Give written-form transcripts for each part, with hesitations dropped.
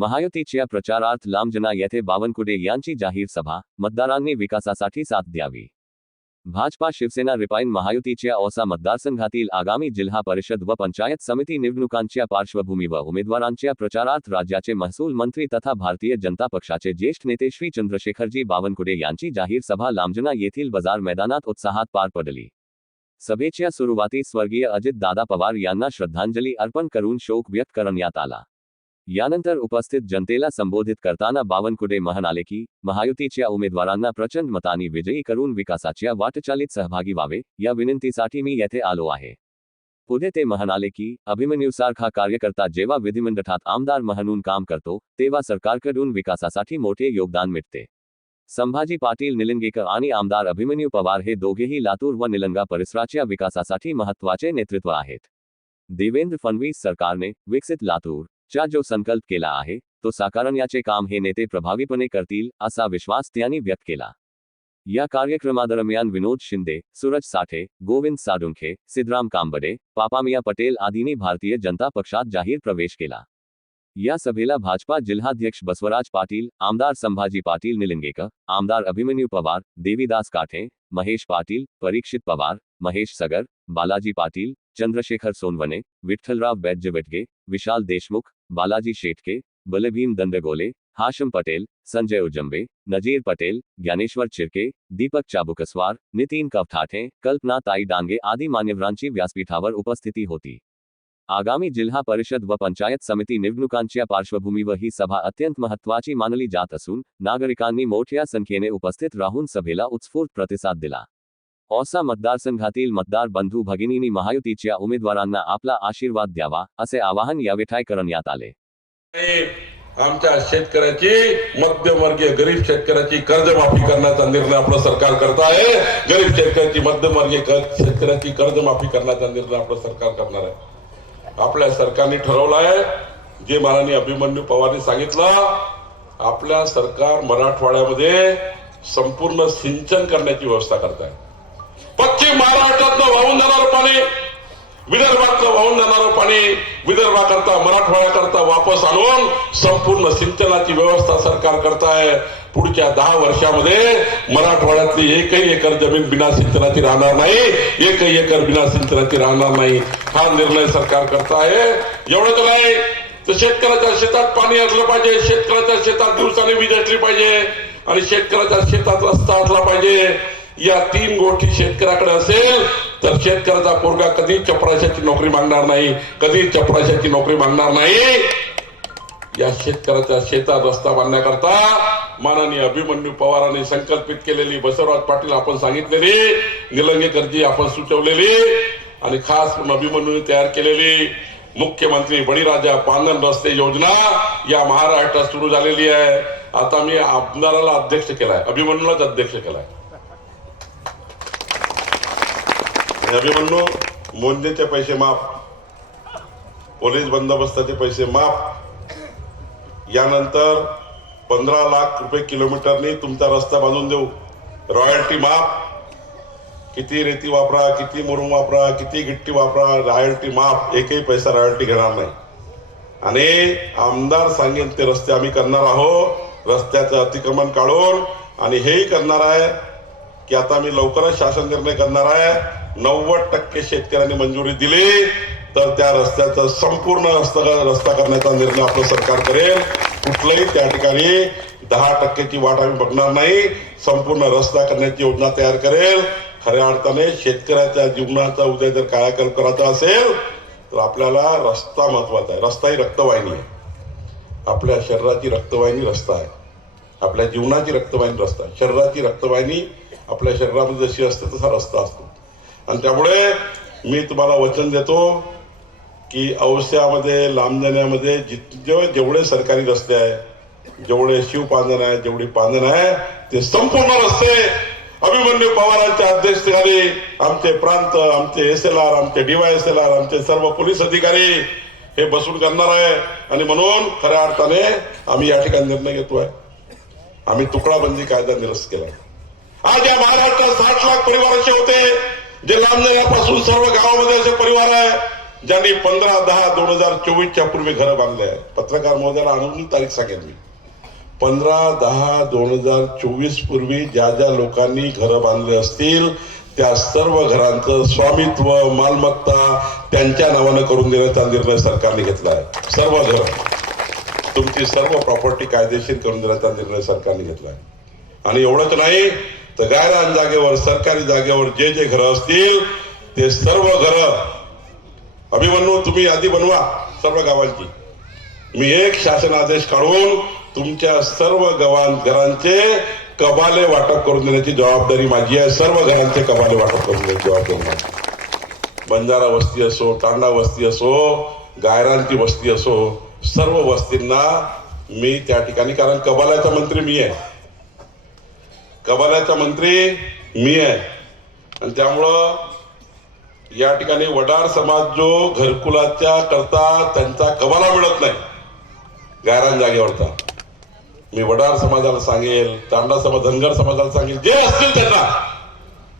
महायुतीच्या प्रचारार्थ लांबजना येथे बावनकुळे यांची जाहीर सभा, मतदारांनी विकासासाठी साथ द्यावी. भाजपा शिवसेना रिपाईन महायुतीच्या औसा मतदारसंघातील आगामी जिल्हा परिषद व पंचायत समिती निवडणुकांच्या पार्श्वभूमीवर उमेदवारांच्या प्रचारार्थ राज्याचे महसूल मंत्री तथा भारतीय जनता पक्षाचे ज्येष्ठ नेते श्री चंद्रशेखरजी बावनकुळे यांची जाहीर सभा लांबजना येथील बाजार मैदानात उत्साहात पार पडली. सभेच्या सुरुवातीस स्वर्गीय अजितदादा पवार यांना श्रद्धांजली अर्पण करून शोक व्यक्त करण्यात आला. यानंतर उपस्थित जनतेला संबोधित करताना बावनकुळे म्हणाले की महायुतीच्या उमेदवारांना प्रचंड मतांनी विजयी करून विकासाच्या वाटचालीत सहभागी व्हावे या विनंतीसाठी मी येथे आलो आहे. पुढे ते म्हणाले की अभिमन्यूसारखा कार्यकर्ता जेव्हा विधिमंडळात आमदार म्हणून काम करतो तेव्हा सरकारकडून विकासासाठी मोठे योगदान मिळते. संभाजी पाटील निलंगेकर आणि आमदार अभिमन्यू पवार हे दोघेही लातूर व निलंगा परिसराच्या विकासासाठी महत्त्वाचे नेतृत्व आहेत. देवेंद्र फडणवीस सरकारने विकसित लातूर चा जो संकल्प केला आहे तो साकारण्याचे काम हे नेते प्रभावीपणे करतील असा विश्वास त्यांनी व्यक्त केला. या कार्यक्रमादरम्यान विनोद शिंदे, सूरज साठे, गोविंद साडुंखे, सिद्धराम कांबडे, पापामिया पटेल आदींनी भारतीय जनता पक्षात जाहीर प्रवेश केला. या सभेला भाजपा जिल्हाध्यक्ष बसवराज पाटील, आमदार संभाजी पाटील निलंगेकर, आमदार अभिमन्यू पवार, देवीदास काठे, महेश पाटील, परीक्षित पवार, महेश सगर, बालाजी पाटील, चंद्रशेखर सोनवणे, विठ्ठलराव बेज्जवटगे, विशाल देशमुख, बालाजी शेटके, बलभीम दंडगोले, हाशम पटेल, संजय उजंबे, नजीर पटेल, ज्ञानेश्वर चिरके, दीपक चाबुकस्वार, नितीन कवठाठे, कल्पना ताई डांगे आदी मान्यवरांची व्यासपीठावर उपस्थिती होती. आगामी जिल्हा परिषद व पंचायत समिती निवडणुकांच्या पार्श्वभूमीवर ही सभा अत्यंत महत्त्वाची मानली जात असून नागरिकांनी मोठ्या संख्येने उपस्थित राहून सभेला उत्स्फूर्त प्रतिसाद दिला. औसा मतदारसंघातील मतदार बंधू भगिनींनी महायुतीच्या उमेदवारांना आपला आशीर्वाद द्यावा असे आवाहन यावेळी करण्यात आले. आमच्या शेतकऱ्याची, मध्यमवर्गीय गरीब शेतकऱ्याची कर्जमाफी करण्याचा निर्णय आपलं सरकार करत आहे. गरीब शेतकऱ्याची, मध्यमवर्गीय शेतकऱ्याची कर्जमाफी करण्याचा निर्णय आपलं सरकार करणार आहे. आपल्या सरकारने ठरवलं आहे, जे माननीय अभिमन्यू पवारने सांगितलं, आपल्या सरकार मराठवाड्यामध्ये संपूर्ण सिंचन करण्याची व्यवस्था करत आहे. पश्चिम महाराष्ट्रातलं वाहून जाणारं पाणी, विदर्भातलं वाहून जाणारं पाणी विदर्भाकरता, मराठवाड्याकरता वापस आणून संपूर्ण सिंचनाची व्यवस्था सरकार करत आहे. पुढच्या 10 वर्षामध्ये मराठवाड्यातली एकही एकर जमीन बिना सिंचनाची राहणार नाही, एकही एकर बिना सिंचनाची राहणार नाही, हा निर्णय सरकार करत आहे. एवढंच नाही तर शेतकऱ्याच्या शेतात पाणी असलं पाहिजे, शेतकऱ्याच्या शेतात दिवसाने वीज असली पाहिजे आणि शेतकऱ्याच्या शेतात रस्ता असला पाहिजे. या 3 गोष्टी शेतकऱ्याकडे असेल तर शेतकऱ्याचा पोरगा कधी चपराशाची नोकरी मागणार नाही, कधी चपराशाची नोकरी मागणार नाही. या शेतकऱ्याच्या शेतात रस्ता बांधण्याकरता माननीय अभिमन्यू पवारांनी संकल्पित केलेली, बसवराज पाटील आपण सांगितलेली, निलंगेकरजी आपण सुचवलेली आणि खास अभिमन्यूने तयार केलेली मुख्यमंत्री बळीराजा पांदन रस्ते योजना या महाराष्ट्रात सुरू झालेली आहे. आता मी आमदाराला अध्यक्ष केलाय, अभिमन्यूलाच अध्यक्ष केलाय. अभिमन्यू, मोंजेचे पैसे माफ, पोलीस बंदोबस्ताचे पैसे माफ, यानंतर 15 लाख रुपये किलोमीटरनी तुमचा रस्ता बांधून देऊ, रॉयल्टी माफ, किती रेती वापरा, किती मुरुम वापरा, किती गिट्टी वापरा, रॉयल्टी माफ, एकही पैसा रॉयल्टी घेणार नाही. आणि आमदार सांगेन ते रस्ते आम्ही करणार आहोत, रस्त्याचं अतिक्रमण काढून. आणि हेही करणार आहे की आता मी लवकरच शासन निर्णय करणार आहे, 90% शेतकऱ्यांनी मंजुरी दिली तर त्या रस्त्याचा संपूर्ण रस्ता करण्याचा निर्णय आपलं सरकार करेल. कुठलंही त्या ठिकाणी 10%ची वाट आम्ही बघणार नाही, संपूर्ण रस्ता करण्याची योजना तयार करेल. खऱ्या अर्थाने शेतकऱ्याच्या जीवनाचा उद्या जर कायाकल्प करायचा असेल तर आपल्याला रस्ता महत्वाचा आहे. रस्ता ही रक्तवाहिनी आहे, आपल्या शरीराची रक्तवाहिनी रस्ता आहे, आपल्या जीवनाची रक्तवाहिनी रस्ता आहे. शरीराची रक्तवाहिनी आपल्या शरीरामध्ये जशी असते तसा रस्ता असतो. आणि त्यामुळे मी तुम्हाला वचन देतो की औस्यामध्ये, लांबजण्यामध्ये जेवढे सरकारी रस्ते आहे, जेवढे शिवपांजण आहे, जेवढी पांजण आहे, ते संपूर्ण रस्ते अभिमन्यू पवारांच्या अध्यक्षतेखाली आमचे प्रांत, आमचे SLR, आमचे DYSLR, आमचे सर्व पोलीस अधिकारी हे बसून करणार आहे. आणि म्हणून खऱ्या अर्थाने आम्ही या ठिकाणी निर्णय घेतोय. आम्ही तुकडाबंदी कायदा निरस्त केला. आज या महाराष्ट्रात 60 लाख परिवार असे होते जे लांबजण्यापासून सर्व गावामध्ये असे परिवार आहे ज्यांनी 15/10/2024 पूर्वी घरं बांधले आहे. पत्रकार महोदयाला आणून तारीख सांगेल मी. 15/10/2024 पूर्वी ज्या ज्या लोकांनी घरं बांधले असतील त्या सर्व घरांचं स्वामित्व मालमत्ता त्यांच्या नावानं करून देण्याचा निर्णय सरकारने घेतला आहे. सर्व घर, तुमची सर्व प्रॉपर्टी कायदेशीर करून देण्याचा निर्णय सरकारने घेतला आहे. आणि एवढंच नाही तर गायरान जागेवर, सरकारी जागेवर जे जे घरं असतील ते सर्व घरं, अभिमन्यू तुम्ही यादी बनवा सर्व गावांची. मी एक शासन आदेश काढून तुमच्या सर्व घरांचे कबाले वाटप करून देण्याची जबाबदारी माझी आहे. सर्व घरांचे कबाले वाटप करून देण्याची जबाबदारी माझी. बंजारा वस्ती असो, तांडा वस्ती असो, गायरांची वस्ती असो, सर्व वस्तींना मी त्या ठिकाणी, कारण कबाल्याचा मंत्री मी आहे, कबाल्याचा मंत्री मी आहे. आणि त्यामुळं या ठिकाणी वडार समाज जो घरकुलाच्या करता त्यांचा कबाला मिळत नाही गायरान जागेवरचा, मी वडार समाजाला सांगेल, तांडा समाज, धनगर समाजाला सांगेल, जे असतील त्यांना,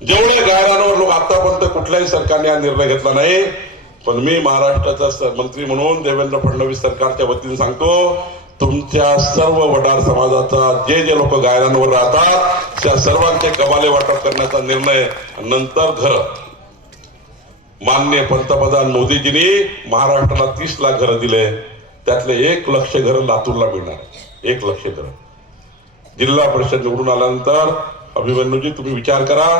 जेवढे गायरांवर लोक, आतापर्यंत कुठल्याही सरकारने हा निर्णय घेतला नाही, पण मी महाराष्ट्राचा मंत्री म्हणून देवेंद्र फडणवीस सरकारच्या वतीने सांगतो, तुमच्या सर्व वडार समाजाचा जे जे लोक गायरांवर राहतात त्या सर्वांचे कबाले वाटप करण्याचा निर्णय. नंतर घर, माननीय पंतप्रधान मोदीजींनी महाराष्ट्राला 30 लाख घरं दिले, त्यातले 1 लाख घरं लातूरला मिळणार. 1 लाख घरं. जिल्हा परिषद निवडून आल्यानंतर अभिमन्यूजी तुम्ही विचार करा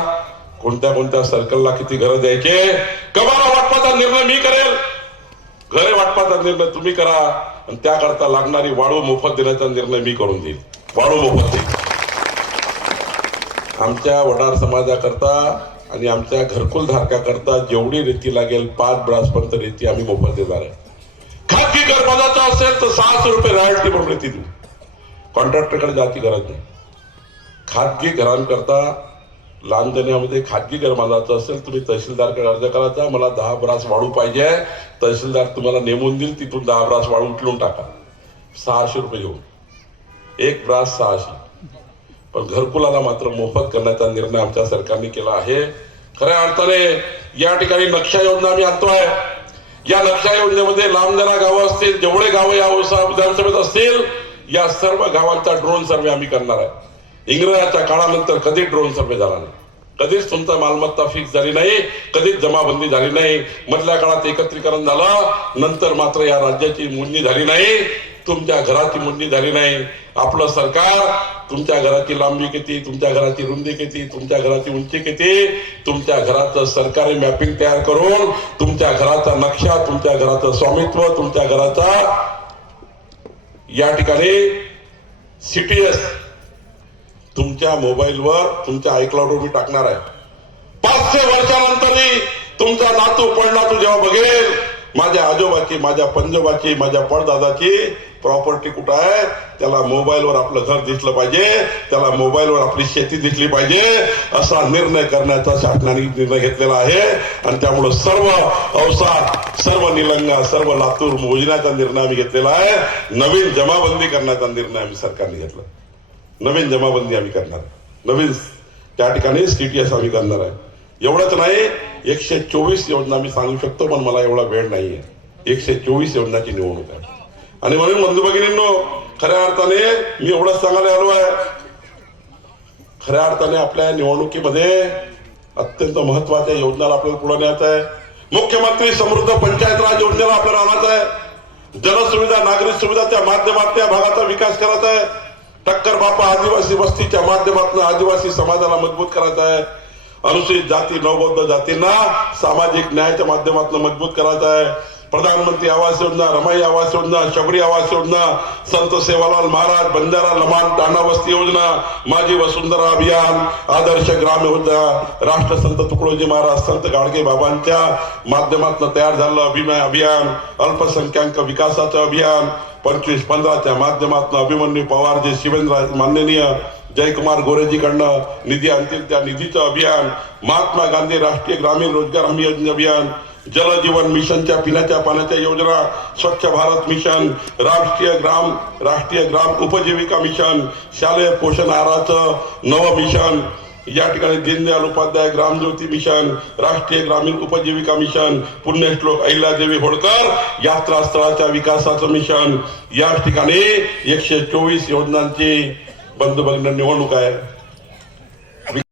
कोणत्या कोणत्या सर्कलला किती घरं द्यायचे. कबाला वाटपाचा निर्णय मी करेल, घरे वाटपाचा निर्णय तुम्ही करा, आणि त्याकरता लागणारी वाळू मोफत देण्याचा निर्णय मी करून देईल. वाळू मोफत देईल आमच्या वडार समाजाकरता आणि आमच्या घरकुल धारकाकरता. जेवढी रेती लागेल 5 ब्रासपर्यंत रेती आम्ही मोफत देणार आहे. खाजगी घर बांधायचा असेल तर 600 रुपये रॉयल्टी म्हणून रेती देऊ. कॉन्ट्रॅक्टरकडे जायची गरज नाही. खाजगी घरांकरता लांजण्यामध्ये खाजगी घर बांधायचं असेल तुम्ही तहसीलदारकडे अर्ज करायचा, मला 10 ब्रास वाळू पाहिजे, तहसीलदार तुम्हाला नेमून देईल, तिथून 10 ब्रास वाळू उचलून टाका. 600 रुपये घेऊन 1 ब्रास 600. पण घरकुलाला मात्र मोफत करण्याचा निर्णय आमच्या सरकारने केला आहे. खऱ्या अर्थाने या ठिकाणी नक्षा योजना आम्ही आणतोय. या नक्षा योजनेमध्ये लांबजरा गावं असतील, जेवढे गावं या विधानसभेत असतील, या सर्व गावांचा ड्रोन सर्वे आम्ही करणार आहे. इंग्रजाच्या काळानंतर कधीच ड्रोन सर्वे झाला नाही, कधीच तुमचा मालमत्ता फिक्स झाली नाही, कधीच जमाबंदी झाली नाही. मधल्या काळात एकत्रीकरण झालं, नंतर मात्र या राज्याची मोजणी झाली नाही, तुमच्या घराची मोजणी झाली नाही. आपलं सरकार तुमच्या घराची लांबी किती, तुमच्या घराची रुंदी किती, तुमच्या घराची उंची किती, तुमच्या घराचं सरकारी मॅपिंग तयार करून तुमच्या घराचा नक्षा, तुमच्या घराचं स्वामित्व, तुमच्या घराचा या ठिकाणी CTS तुमच्या मोबाईलवर, तुमच्या iCloudवर मी टाकणार आहे. 500 वर्षानंतरही तुमचा नातू पडनातू जेव्हा बघेल माझ्या आजोबाची, माझ्या पंजोबाची, माझ्या पडदादाची प्रॉपर्टी कुठं आहे, त्याला मोबाईलवर आपलं घर दिसलं पाहिजे, त्याला मोबाईलवर आपली शेती दिसली पाहिजे, असा निर्णय करण्याचा शासनाने निर्णय घेतलेला आहे. आणि त्यामुळे सर्व औसा, सर्व निलंगा, सर्व लातूर मोजण्याचा निर्णय आम्ही घेतलेला आहे. नवीन जमाबंदी करण्याचा निर्णय आम्ही सरकारने घेतला. नवीन जमाबंदी आम्ही करणार, नवीन त्या ठिकाणी CTS आम्ही करणार आहे. एवढंच नाही, 124 योजना मी सांगू शकतो, पण मला एवढा वेळ नाहीये. 124 योजनाची निवडणूक आहे. आणि म्हणून बंधू भगिनींनो, खऱ्या अर्थाने मी एवढंच सांगायला आलो आहे, खऱ्या अर्थाने आपल्या निवडणुकीमध्ये अत्यंत महत्वाच्या योजनाला आपल्याला पुढे न्यायचं आहे. मुख्यमंत्री समृद्ध पंचायत राज योजनेला आपल्याला आणायचं आहे. जनसुविधा, नागरिक सुविधाच्या माध्यमातून या भागाचा विकास करायचा आहे. टक्कर बापा आदिवासी वस्तीच्या माध्यमातून आदिवासी समाजाला मजबूत करायचा आहे. अनुसूचित जाती, नवबौद्ध जातींना सामाजिक न्यायाच्या माध्यमातून मजबूत करायचा आहे. प्रधानमंत्री आवास योजना, रमाई आवास योजना, शबरी आवास योजना, संत सेवालाल महाराज बंजारा लमान तांडा वस्ती योजना, माझी वसुंधरा अभियान, आदर्श ग्राम योजना, राष्ट्रसंत तुकडोजी महाराज संत गाडगे बाबांच्या माध्यमातून तयार झालेलं अभियान, अल्पसंख्याक विकासाचं अभियान 25-15च्या माध्यमातून अभिमन्यू पवारजी शिवेंद्र माननीय जयकुमार गोरेजीकडनं निधी आणतील त्या निधीचं अभियान, महात्मा गांधी राष्ट्रीय ग्रामीण रोजगार हमी योजना अभियान, जल जीवन मिशनच्या पिण्याच्या पाण्याच्या योजना, स्वच्छ भारत मिशन, राष्ट्रीय ग्राम उपजीविका मिशन, शालेय पोषण आहाराचं नवं मिशन, या ठिकाणी दीनदयाल उपाध्याय ग्रामज्योती मिशन, राष्ट्रीय ग्रामीण उपजीविका मिशन, पुण्यश्लोक अहिल्यादेवी होळकर यात्रा स्थळाच्या विकासाचं मिशन, या ठिकाणी 124 योजनांची बंद बघणं निवडणूक आहे.